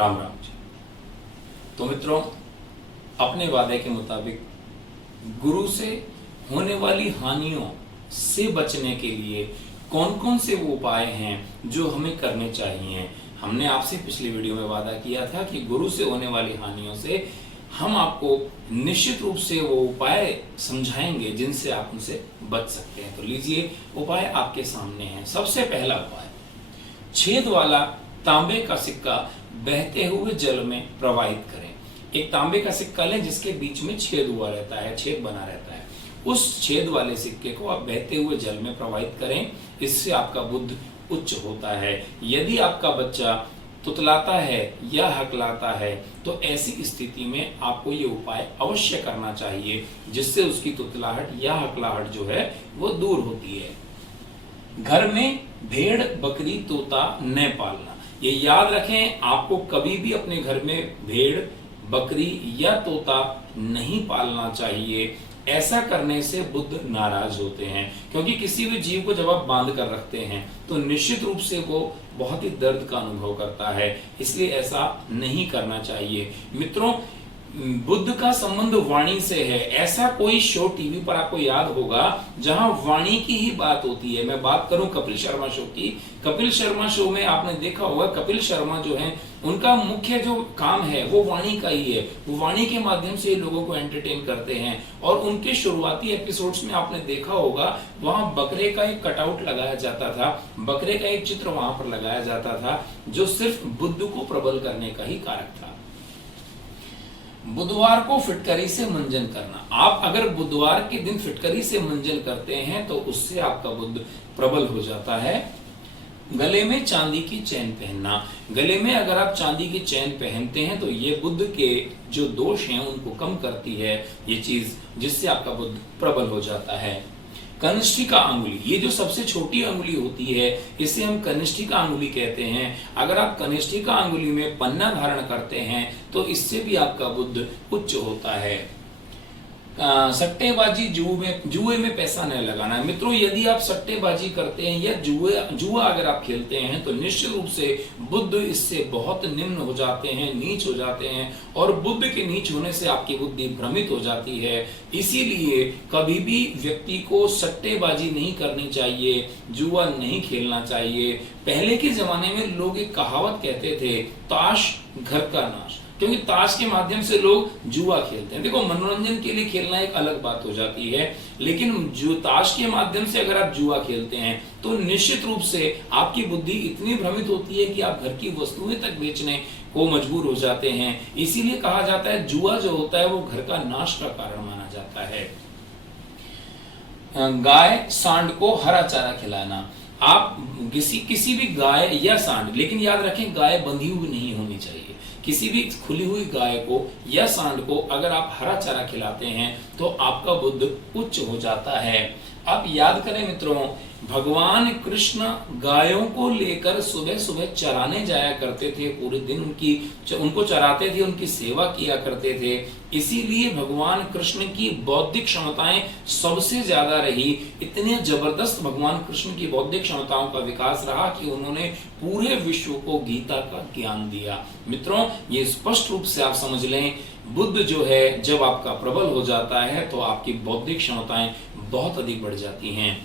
राम राम जी। तो मित्रों, अपने वादे के मुताबिक गुरु से होने वाली हानियों से बचने के लिए कौन कौन से वो उपाय हैं जो हमें करने चाहिए। हमने आपसे पिछली वीडियो में वादा किया था कि गुरु से होने वाली हानियों से हम आपको निश्चित रूप से वो उपाय समझाएंगे जिनसे आप उनसे बच सकते हैं। तो लीजिए, उपाय आपके सामने है। सबसे पहला उपाय, छेद वाला तांबे का सिक्का बहते हुए जल में प्रवाहित करें। एक तांबे का सिक्का लें जिसके बीच में छेद हुआ रहता है, छेद बना रहता है। उस छेद वाले सिक्के को आप बहते हुए जल में प्रवाहित करें। इससे आपका बुद्ध उच्च होता है। यदि आपका बच्चा तुतलाता है या हकलाता है तो ऐसी स्थिति में आपको ये उपाय अवश्य करना चाहिए, जिससे उसकी तुतलाहट या हकलाहट जो है वो दूर होती है। घर में भेड़, बकरी, तोता न पालना। ये याद रखें, आपको कभी भी अपने घर में भेड़, बकरी या तोता नहीं पालना चाहिए। ऐसा करने से बुद्ध नाराज होते हैं, क्योंकि किसी भी जीव को जब आप बांध कर रखते हैं तो निश्चित रूप से वो बहुत ही दर्द का अनुभव करता है। इसलिए ऐसा नहीं करना चाहिए। मित्रों, बुद्ध का संबंध वाणी से है। ऐसा कोई शो टीवी पर आपको याद होगा जहां वाणी की ही बात होती है। मैं बात करूं कपिल शर्मा शो की। कपिल शर्मा शो में आपने देखा होगा, कपिल शर्मा जो है उनका मुख्य जो काम है वो वाणी का ही है। वो वाणी के माध्यम से लोगों को एंटरटेन करते हैं। और उनके शुरुआती एपिसोड्स में आपने देखा होगा, वहां बकरे का एक कटआउट लगाया जाता था, बकरे का एक चित्र वहां पर लगाया जाता था, जो सिर्फ बुद्ध को प्रबल करने का ही कारक था। बुधवार को फिटकरी से मंजन करना। आप अगर बुधवार के दिन फिटकरी से मंजन करते हैं तो उससे आपका बुद्ध प्रबल हो जाता है। गले में चांदी की चैन पहनना। गले में अगर आप चांदी की चैन पहनते हैं तो ये बुद्ध के जो दोष हैं उनको कम करती है ये चीज, जिससे आपका बुद्ध प्रबल हो जाता है। कनिष्ठिका अंगुली, ये जो सबसे छोटी अंगुली होती है इसे हम कनिष्ठिका अंगुली कहते हैं। अगर आप कनिष्ठिका अंगुली में पन्ना धारण करते हैं तो इससे भी आपका बुद्ध उच्च होता है। सट्टेबाजी, जुए में पैसा न लगाना। मित्रों, यदि आप सट्टेबाजी करते हैं या जुआ अगर आप खेलते हैं तो निश्चित रूप से बुद्ध इससे बहुत निम्न हो जाते हैं, नीच हो जाते हैं। और बुद्ध के नीच होने से आपकी बुद्धि भ्रमित हो जाती है। इसीलिए कभी भी व्यक्ति को सट्टेबाजी नहीं करनी चाहिए, जुआ नहीं खेलना चाहिए। पहले के जमाने में लोग एक कहावत कहते थे, ताश घर का नाश, क्योंकि ताश के माध्यम से लोग जुआ खेलते हैं। देखो, मनोरंजन के लिए खेलना एक अलग बात हो जाती है, लेकिन जो ताश के माध्यम से अगर आप जुआ खेलते हैं तो निश्चित रूप से आपकी बुद्धि इतनी भ्रमित होती है कि आप घर की वस्तुएं तक बेचने को मजबूर हो जाते हैं। इसीलिए कहा जाता है जुआ जो होता है वो घर का नाश का कारण माना जाता है। गाय, सांड को हरा चारा खिलाना। आप किसी भी गाय या सांड, लेकिन याद रखें गाय बंधी हुई नहीं होनी चाहिए। किसी भी खुली हुई गाय को या सांड को अगर आप हरा चारा खिलाते हैं तो आपका बुद्ध उच्च हो जाता है। आप याद करें मित्रों, भगवान कृष्ण गायों को लेकर सुबह सुबह चराने जाया करते थे। पूरे दिन उनको चराते थे, उनकी सेवा किया करते थे। इसीलिए भगवान कृष्ण की बौद्धिक क्षमताएं सबसे ज्यादा रही। इतने जबरदस्त भगवान कृष्ण की बौद्धिक क्षमताओं का विकास रहा कि उन्होंने पूरे विश्व को गीता का ज्ञान दिया। मित्रों, ये स्पष्ट रूप से आप समझ लें, बुद्ध जो है जब आपका प्रबल हो जाता है तो आपकी बौद्धिक क्षमताएं बहुत अधिक बढ़ जाती हैं।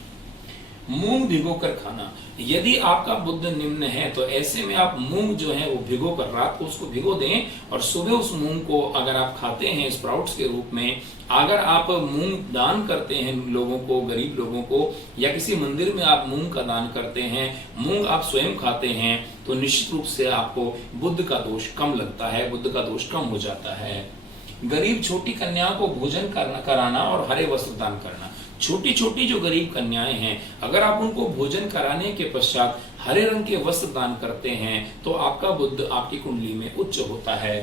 मूंग भिगोकर खाना। यदि आपका बुद्ध निम्न है तो ऐसे में आप मूंग जो है वो भिगोकर, रात को उसको भिगो दें और सुबह उस मूंग को अगर आप खाते हैं स्प्राउट्स के रूप में, अगर आप मूंग दान करते हैं लोगों को, गरीब लोगों को, या किसी मंदिर में आप मूंग का दान करते हैं, मूंग आप स्वयं खाते हैं, तो निश्चित रूप से आपको बुद्ध का दोष कम लगता है, बुद्ध का दोष कम हो जाता है। गरीब छोटी कन्याओं को भोजन कराना और हरे वस्त्र दान करना। छोटी छोटी जो गरीब कन्याएं हैं, अगर आप उनको भोजन कराने के पश्चात हरे रंग के वस्त्र दान करते हैं तो आपका बुद्ध आपकी कुंडली में उच्च होता है।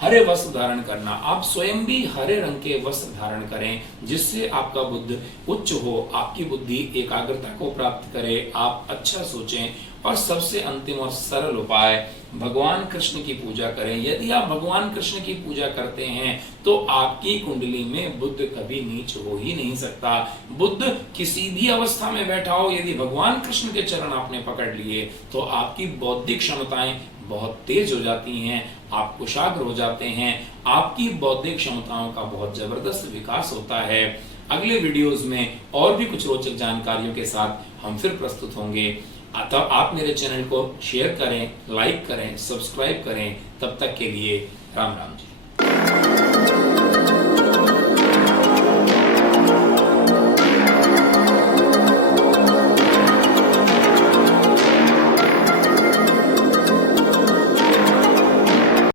हरे वस्त्र धारण करना। आप स्वयं भी हरे रंग के वस्त्र धारण करें जिससे आपका बुद्ध उच्च हो, आपकी बुद्धि एकाग्रता को प्राप्त करे, आप अच्छा सोचें और सबसे अंतिम और सरल उपाय, भगवान कृष्ण की पूजा करें। यदि आप भगवान कृष्ण की पूजा करते हैं तो आपकी कुंडली में बुध कभी नीच हो ही नहीं सकता। बुध किसी भी अवस्था में बैठा हो, यदि भगवान कृष्ण के चरण आपने पकड़ लिए तो आपकी बौद्धिक क्षमताएं बहुत तेज हो जाती हैं, आप कुशाग्र हो जाते हैं, आपकी बौद्धिक क्षमताओं का बहुत जबरदस्त विकास होता है। अगले वीडियोस में और भी कुछ रोचक जानकारियों के साथ हम फिर प्रस्तुत होंगे। अतः आप मेरे चैनल को शेयर करें, लाइक करें, सब्सक्राइब करें। तब तक के लिए राम राम जी।